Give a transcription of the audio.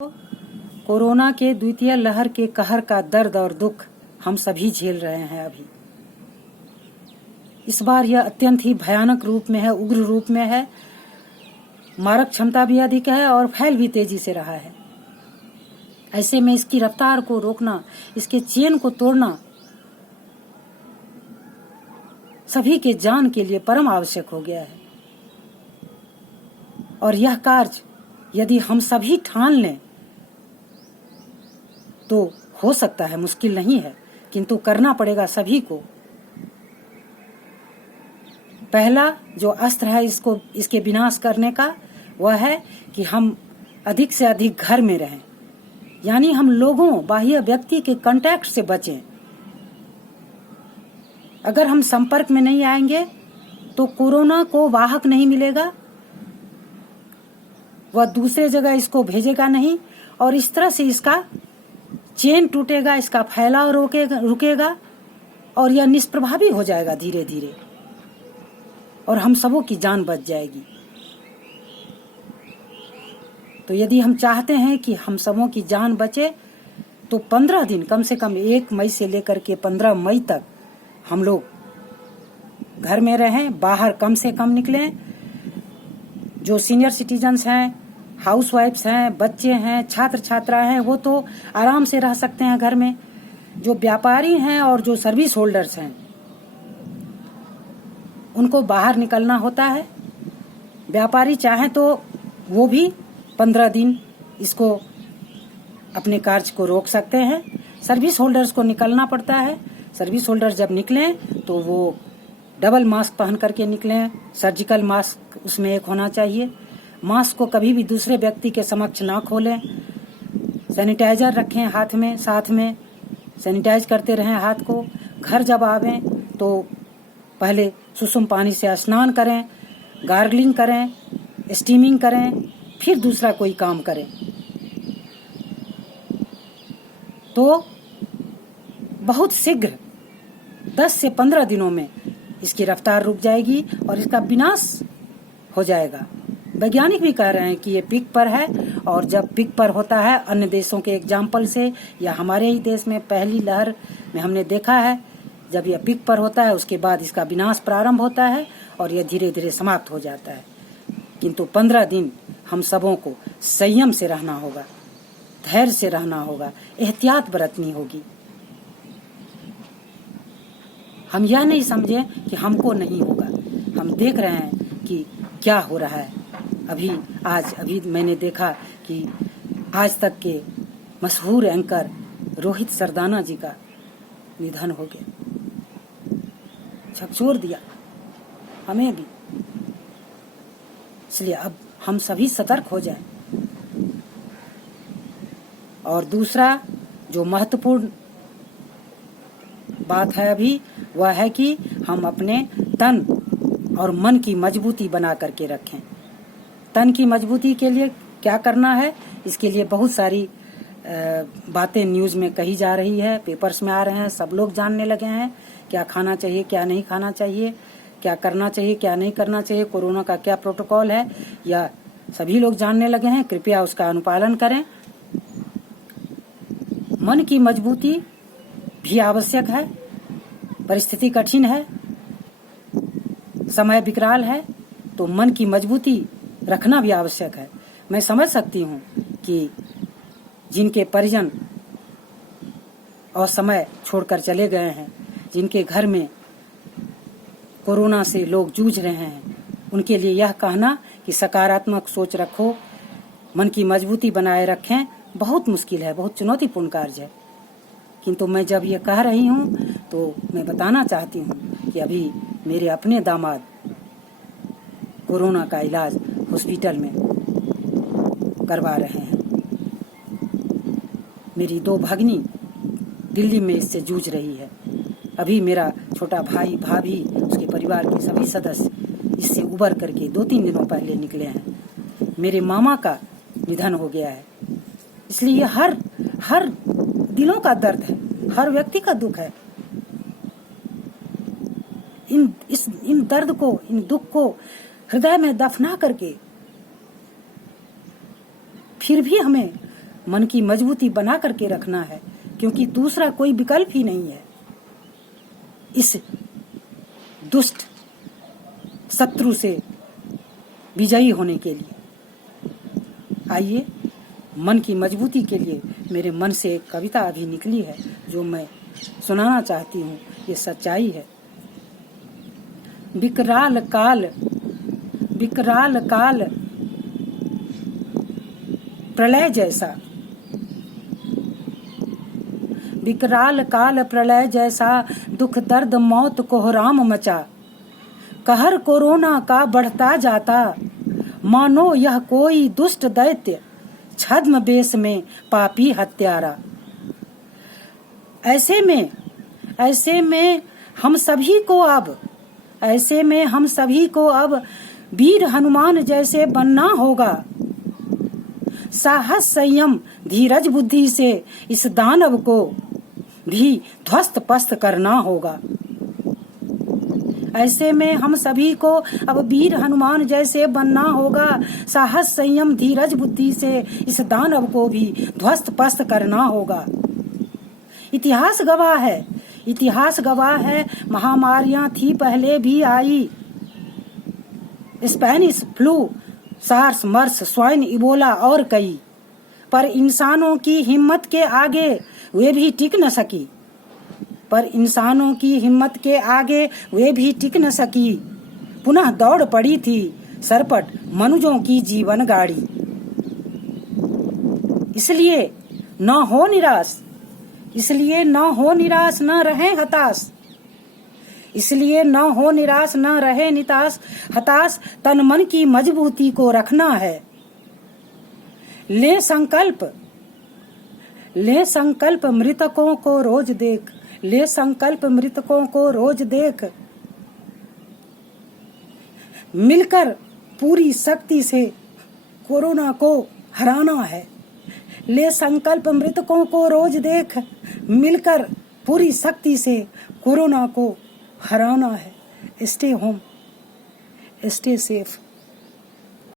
Corona के द्वितीय लहर के कहर का दर्द और दुख हम सभी झेल रहे हैं। अभी इस बार यह अत्यंत ही भयानक रूप में है, उग्र रूप में है, मारक क्षमता भी अधिक है और फैल भी तेजी से रहा है। ऐसे में इसकी रफ्तार को रोकना, इसके चेन को तोड़ना सभी के जान के लिए परम आवश्यक हो गया है। और यह कार्य यदि हम सभी ठान लें तो हो सकता है, मुश्किल नहीं है, किंतु करना पड़ेगा सभी को। पहला जो अस्त्र है इसके विनाश करने का, वह है कि हम अधिक से अधिक घर में रहें, यानी हम लोगों, बाह्य व्यक्ति के कांटेक्ट से बचें। अगर हम संपर्क में नहीं आएंगे तो कोरोना को वाहक नहीं मिलेगा, वह दूसरे जगह इसको भेजेगा नहीं और इस तरह से इसका चेन टूटेगा, इसका फैलाव रुकेगा और यह निष्प्रभावी हो जाएगा धीरे धीरे और हम सबों की जान बच जाएगी। तो यदि हम चाहते हैं कि हम सबों की जान बचे तो 15 दिन, कम से कम 1 मई से लेकर के 15 मई तक हम लोग घर में रहें, बाहर कम से कम निकलें। जो सीनियर सिटीजन्स हैं, हाउसवाइफ्स हैं, बच्चे हैं, छात्र छात्रा हैं, वो तो आराम से रह सकते हैं घर में। जो व्यापारी हैं और जो सर्विस होल्डर्स हैं उनको बाहर निकलना होता है। व्यापारी चाहें तो वो भी 15 दिन इसको अपने कार्य को रोक सकते हैं। सर्विस होल्डर्स को निकलना पड़ता है। सर्विस होल्डर जब निकलें तो वो डबल मास्क पहन करके निकलें। सर्जिकल मास्क उसमें एक होना चाहिए। मास्क को कभी भी दूसरे व्यक्ति के समक्ष ना खोलें। सैनिटाइजर रखें हाथ में, साथ में सैनिटाइज करते रहें हाथ को। घर जब आवें तो पहले सुसुम पानी से स्नान करें, गार्गलिंग करें, स्टीमिंग करें, फिर दूसरा कोई काम करें। तो बहुत शीघ्र 10 से 15 दिनों में इसकी रफ्तार रुक जाएगी और इसका विनाश हो जाएगा। वैज्ञानिक भी कह रहे हैं कि ये पीक पर है और जब पीक पर होता है, अन्य देशों के एग्जाम्पल से या हमारे ही देश में पहली लहर में हमने देखा है, जब यह पीक पर होता है उसके बाद इसका विनाश प्रारंभ होता है और यह धीरे धीरे समाप्त हो जाता है। किंतु 15 दिन हम सबों को संयम से रहना होगा, धैर्य से रहना होगा, एहतियात बरतनी होगी। हम यह नहीं समझें कि हमको नहीं होगा। हम देख रहे हैं कि क्या हो रहा है। अभी मैंने देखा कि आज तक के मशहूर एंकर रोहित सरदाना जी का निधन हो गया। झकझोर दिया हमें भी। इसलिए अब हम सभी सतर्क हो जाएं। और दूसरा जो महत्वपूर्ण बात है अभी, वह है कि हम अपने तन और मन की मजबूती बना करके रखें। तन की मजबूती के लिए क्या करना है, इसके लिए बहुत सारी बातें न्यूज में कही जा रही है, पेपर्स में आ रहे हैं, सब लोग जानने लगे हैं क्या खाना चाहिए, क्या नहीं खाना चाहिए, क्या करना चाहिए, क्या नहीं करना चाहिए, कोरोना का क्या प्रोटोकॉल है, या सभी लोग जानने लगे हैं। कृपया उसका अनुपालन करें। मन की मजबूती भी आवश्यक है। परिस्थिति कठिन है, समय विकराल है, तो मन की मजबूती रखना भी आवश्यक है। मैं समझ सकती हूँ कि जिनके परिजन और समय छोड़कर चले गए हैं, जिनके घर में कोरोना से लोग जूझ रहे हैं, उनके लिए यह कहना कि सकारात्मक सोच रखो, मन की मजबूती बनाए रखें, बहुत मुश्किल है, बहुत चुनौतीपूर्ण कार्य है। किंतु मैं जब ये कह रही हूँ तो मैं बताना चाहती हूँ कि अभी मेरे अपने दामाद कोरोना का इलाज हॉस्पिटल में करवा रहे हैं। मेरी 2 भगिनी दिल्ली में इससे जूझ रही है। अभी मेरा छोटा भाई, भाभी, उसके परिवार के सभी सदस्य इससे उबर करके 2-3 दिनों पहले निकले हैं। मेरे मामा का निधन हो गया है। इसलिए हर दिलों का दर्द है, हर व्यक्ति का दुख है। इन दर्द को, इन दुख को हृदय में दफना करके फिर भी हमें मन की मजबूती बना करके रखना है, क्योंकि दूसरा कोई विकल्प ही नहीं है इस दुष्ट शत्रु से विजयी होने के लिए। आइए, मन की मजबूती के लिए मेरे मन से एक कविता अभी निकली है जो मैं सुनाना चाहती हूँ। ये सच्चाई है। विकराल काल प्रलय जैसा, विकराल काल प्रलय जैसा, दुख दर्द मौत कोहराम मचा। कहर कोरोना का बढ़ता जाता, मानो यह कोई दुष्ट दैत्य, छद्म बेश में पापी हत्यारा। ऐसे में हम सभी को अब वीर हनुमान जैसे बनना होगा। साहस संयम धीरज बुद्धि से इस दानव को भी ध्वस्त पस्त करना होगा। ऐसे में हम सभी को अब वीर हनुमान जैसे बनना होगा। साहस संयम धीरज बुद्धि से इस दानव को भी ध्वस्त पस्त करना होगा। इतिहास गवाह है, महामारियां थी पहले भी आई। स्पेनिश फ्लू, सार्स, मर्स, स्वाइन, इबोला और कई, पर इंसानों की हिम्मत के आगे वे भी टिक न सकी। पुनः दौड़ पड़ी थी सरपट मनुजों की जीवन गाड़ी। इसलिए न हो निराश, न रहे हताश। इसलिए न हो निराश, न रहे हताश, तन मन की मजबूती को रखना है। ले संकल्प मृतकों को रोज देख। ले संकल्प मृतकों को रोज देख। मिलकर पूरी शक्ति से कोरोना को हराना है। ले संकल्प मृतकों को रोज देख। मिलकर पूरी शक्ति से कोरोना को हराना है। Stay home, stay safe.